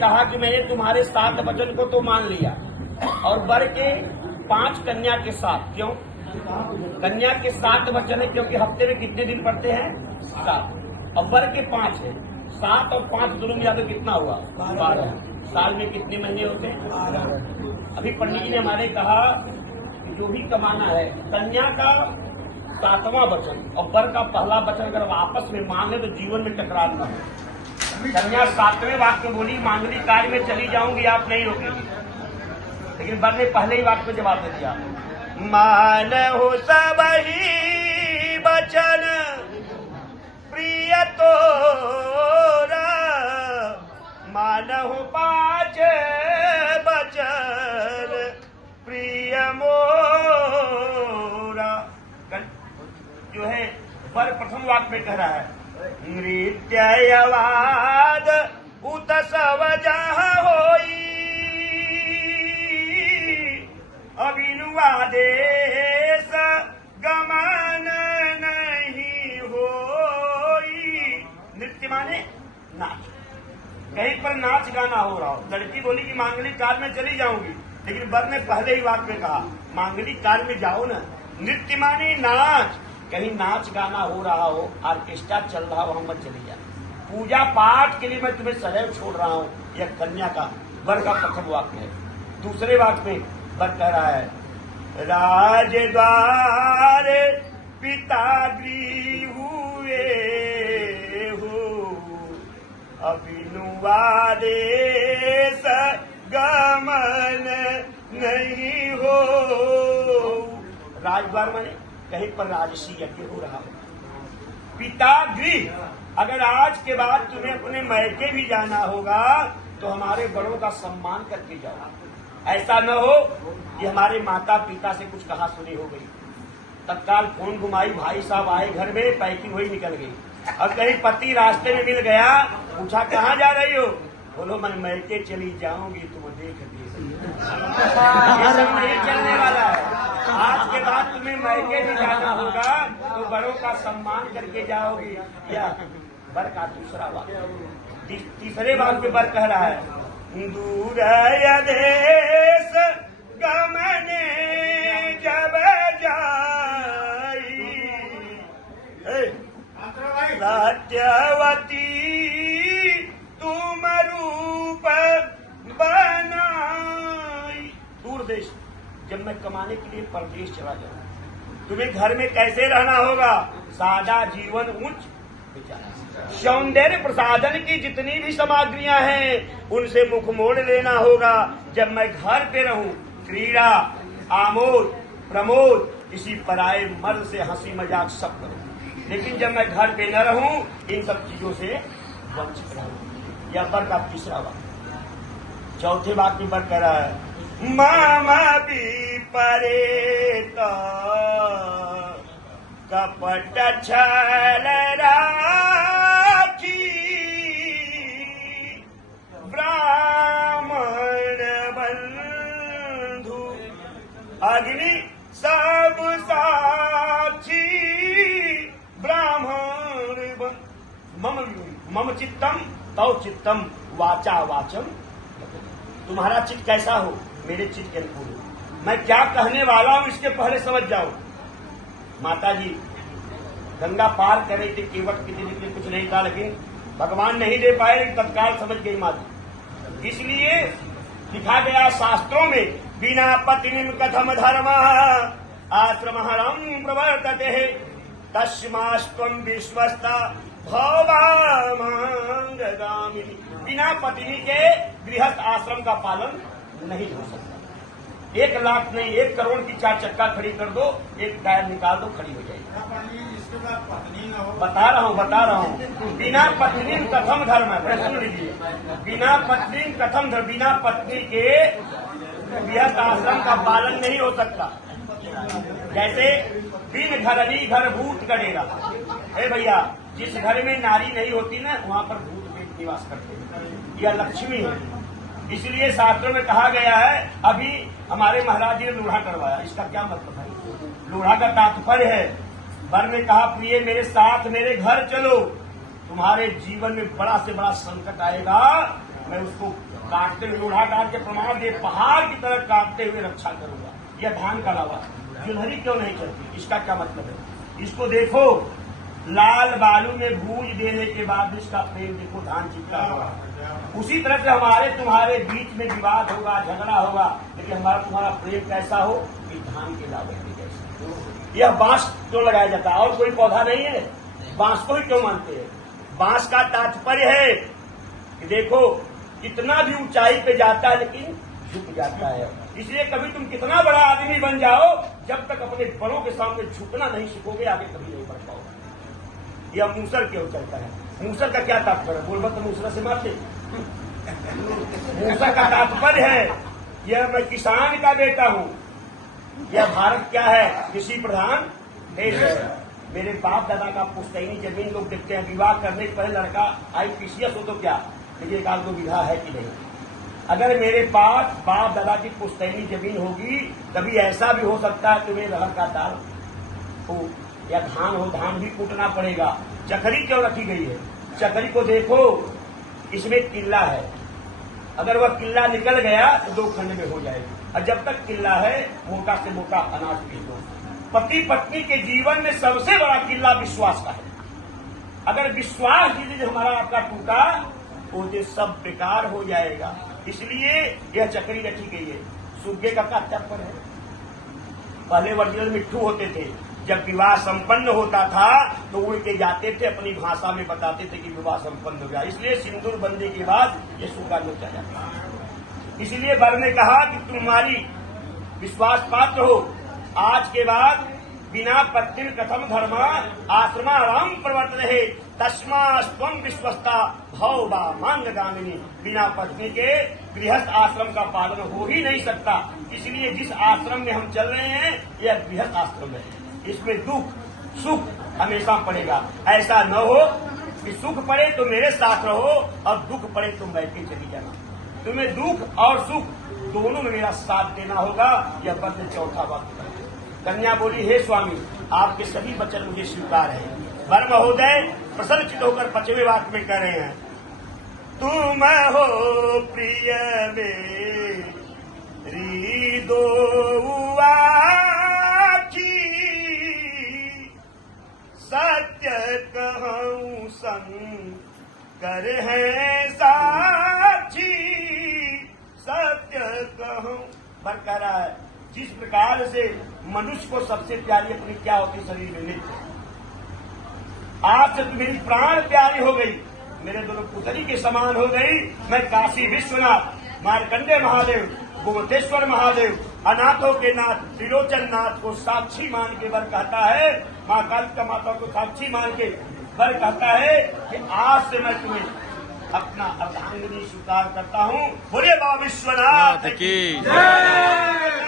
कहा कि मैंने तुम्हारे 7 वचन को तो मान लिया, और वर के 5 कन्या के साथ। क्यों कन्या के 7 वचन है? क्योंकि हफ्ते में कितने दिन पड़ते हैं? 7। और वर के 5 है। 7 और 5 दोनों मिला तो कितना हुआ? 12। साल में कितने महीने होते हैं? 12। अभी पंडित जी ने हमारे कहा कि जो भी कमाना है, कन्या का 7वां वचन और वर का पहला वचन अगर आपस में मांगे तो जीवन में टकरार न हो। कन्या 7वें वाक्य में बोली, मांगलिक कार्य में चली जाऊंगी, आप नहीं रोकेंगी। लेकिन वर ने पहले ही वाक्य में जवाब दे दिया, मानहु सबहि वचन प्रिय तोरा, मानहु 5 वचन प्रिय मोरा। जो है वर प्रथम वाक्य में कह रहा है, नृत्यवाद उत सब जहाँ होई, अभिनुवादेश गमन नहीं होई। नृत्य माने नाच, कहीं पर नाच गाना हो रहा हो। लड़की बोली कि मांगलिक कार्य में चली जाऊंगी, लेकिन वर ने पहले ही वाक्य में कहा मांगलिक कार्य में जाओ ना। नृत्य माने नाच, कहीं नाच गाना हो रहा हो, ऑर्केस्ट्रा चल रहा हो, हम मत चली जाए। पूजा पाठ के लिए मैं तुम्हें सदैव छोड़ रहा हूं। यह कन्या का वर का प्रथम वाक्य है। दूसरे वाक्य में वर कह रहा है, राजद्वार पिता गृह हुए हो, अभिनुवादेश गमन नहीं हो। राजद्वार माने कहीं पर राजसी यज्ञ हो रहा हो। पिता गृह, अगर आज के बाद तुम्हें अपने मैके भी जाना होगा तो हमारे बड़ों का सम्मान करके जाओ। ऐसा न हो कि हमारे माता पिता से कुछ कहा सुनी हो गई, तत्काल फोन घुमाई, भाई साहब आए घर में, पैकिंग हुई, निकल गई। और कहीं पति रास्ते में मिल गया, पूछा कहाँ जा रही हो? बोलो मैं मैके चली जाऊंगी, तुम देख दी। ये सब नहीं चलने वाला है। आज के बाद तुम्हें मैके भी जाना होगा तो बड़ों का सम्मान करके जाओगी। या वर का दूसरा वाक्य, तीसरे वाक्य में वर कह रहा है, दूर देश गमने जब जाई, सत्यवती तुम रूप बनाई। दूर देश, जब मैं कमाने के लिए परदेश चला जाऊं, तुम्हें घर में कैसे रहना होगा? सादा जीवन, उच्च विचार। सौंदर्य प्रसाधन की जितनी भी सामग्रियां हैं उनसे मुख मोड़ लेना होगा। जब मैं घर पे रहूं, क्रीड़ा आमोद प्रमोद इसी पराये मर्द से हंसी मजाक सब करूं, लेकिन जब मैं घर पे न रहूं इन सब चीजों से वंचित रहूं। यह वर का तीसरा वाक्य। चौथे वाक्य में वर कह रहा है, मामा भी परे तो कपट छल राखी, ब्राह्मण बंधु अग्नि सब साक्षी, ब्राह्मण मम चित्तम तव चित्तम वाचा वाचम। तुम्हारा चित्त कैसा हो, मेरे चित्त के अनुकूल हो। मैं क्या कहने वाला हूं इसके पहले समझ जाओ। माता जी गंगा पार कर रही थी, केवट की के लिए कुछ नहीं था, लेकिन भगवान नहीं दे पाए, लेकिन तत्काल समझ गई माता। इसलिए लिखा गया शास्त्रों में, बिना पत्नी कथम धर्म आश्रमहरम प्रवर्तते, तस्मास्त्वं विश्वस्ता भवामंगगामिनी। बिना पत्नी के गृहस्थ आश्रम का पालन नहीं हो सकता। 1 लाख नहीं, 1 करोड़ की 4 चक्का खड़ी कर दो, एक टायर निकाल दो, खड़ी हो जाएगी। बता रहा हूँ। बिना पत्नी कथम धर्म है, सुन लीजिए। बिना पत्नी कथम धर्म, बिना पत्नी के गृहस्थ आश्रम का पालन नहीं हो सकता। जैसे बिन घरनी घर भूत गड़ेगा। भैया, जिस घर में नारी नहीं होती ना, वहाँ पर भूत प्रेत निवास करते हैं। यह लक्ष्मी है। इसलिए शास्त्रों में कहा गया है, अभी हमारे महाराज जी ने लोढ़ा करवाया। इसका क्या मतलब है? लोढ़ा का तात्पर्य है, वर ने कहा प्रिय मेरे साथ मेरे घर चलो, तुम्हारे जीवन में बड़ा से बड़ा संकट आएगा, मैं उसको काटते हुए लोढ़ा काट के प्रमाण दे, पहाड़ की तरह काटते हुए रक्षा करूंगा। यह धान का लावा जुलहरी क्यों नहीं चलती, इसका क्या मतलब है? इसको देखो, लाल बालू में भूज देने के बाद इसका प्रेम देखो, धान चिपका हुआ। उसी तरह से हमारे तुम्हारे बीच में विवाद होगा, झगड़ा होगा, लेकिन हमारा तुम्हारा प्रेम कैसा हो कि धान के लावे के जैसा। यह बांस क्यों लगाया जाता है, और कोई पौधा नहीं है? बांस को ही क्यों मानते हैं? बांस का तात्पर्य है कि देखो कितना भी ऊंचाई पे जाता है लेकिन झुक जाता है। इसलिए कभी तुम कितना बड़ा आदमी बन जाओ, जब तक अपने बड़ों के सामने झुकना नहीं सीखोगे, आगे कभी नहीं बढ़ पाओगे। यह मूसर क्यों चलता है? मूसर का क्या तात्पर्य? बोलबा तो मूसर से मारते। मूसर का तात्पर्य है यह मैं किसान का बेटा हूं, यह भारत क्या है, कृषि प्रधान देश है। मेरे बाप दादा का पुश्तैनी जमीन लोग देखते हैं, विवाह करने के पहले लड़का IPCS हो तो क्या, लेकिन एक आध दो बीघा है कि नहीं। अगर मेरे पास बाप दादा की पुश्तैनी जमीन होगी, कभी ऐसा भी हो सकता है तुम्हें रहर का दाल हो या धान हो, धान भी कूटना पड़ेगा। चकरी क्यों रखी गई है? चकरी को देखो, इसमें किल्ला है, अगर वह किल्ला निकल गया तो 2 खंड में हो जाएगी, और जब तक किल्ला है मोटा से मोटा अनाज पी दो। पति पत्नी के जीवन में सबसे बड़ा किल्ला विश्वास का है। अगर विश्वास यदि हमारा आपका टूटा तो ये सब बेकार हो जाएगा। इसलिए यह चक्री रखी गई है। सुग्गे का तात्पर्य है, पहले ओरिजिनल मिट्ठू होते थे, जब विवाह संपन्न होता था तो उड़ के जाते थे, अपनी भाषा में बताते थे कि विवाह संपन्न हो गया। इसलिए सिंदूर बंदी के बाद ये सुग्गा नोचा जाता है। इसलिए वर ने कहा कि तुम्हारी विश्वास पात्र हो, आज के बाद बिना पत्नी कथम धर्म आश्रमाराम प्रवर्त रहे, तस्मा स्वम विश्वस्ता भव बा मांग गामिनी। बिना पत्नी के गृहस्थ आश्रम का पालन हो ही नहीं सकता। इसलिए जिस आश्रम में हम चल रहे हैं यह गृहस्थ आश्रम है, इसमें दुख सुख हमेशा पड़ेगा। ऐसा न हो कि सुख पड़े तो मेरे साथ रहो और दुख पड़े तो बैठ के चली जाना। तुम्हें दुख और सुख दोनों में मेरा साथ देना होगा। यह बद्ध चौथा बात। कन्या बोली, हे स्वामी आपके सभी वचन मुझे स्वीकार है। वर महोदय प्रसन्नचित होकर 5वें वाक्य में कह रहे हैं, तुम हो प्रिय मेरी दो सत्य कहूं शंकर है साक्षी, सत्य कहूं। वर कह रहा है, जिस प्रकार से मनुष्य को सबसे प्यारी अपनी क्या होती, शरीर में नृत्य। आज से मेरी प्राण प्यारी हो गई, मेरे दोनों पुतरी के समान हो गई। मैं काशी विश्वनाथ, मार्कंडे महादेव, गोमतेश्वर महादेव, अनाथों के नाथ त्रिलोचन नाथ को साक्षी मान के वर कहता है, माँ कालिका माता को साक्षी मान के वर कहता है कि आज से मैं तुम्हें अपना अर्धांगिनी स्वीकार करता हूँ। बोले बाबा विश्वनाथ की जय।